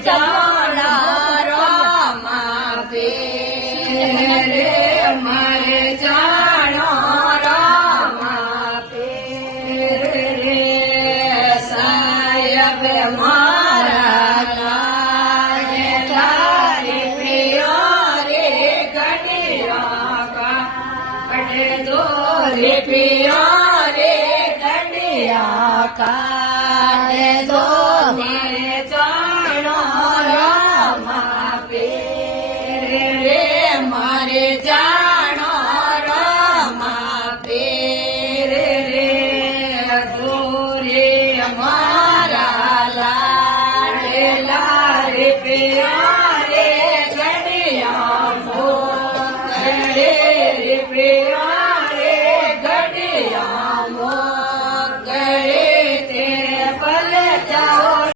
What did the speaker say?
ચરણ રમાપે રે મારે ચરણ રમાપે રે સાહેબ મારા કાને તારી પ્રિય રે કડિયા કાઢે દોરે પ્રિય રે કડિયા કાઢે દો મારે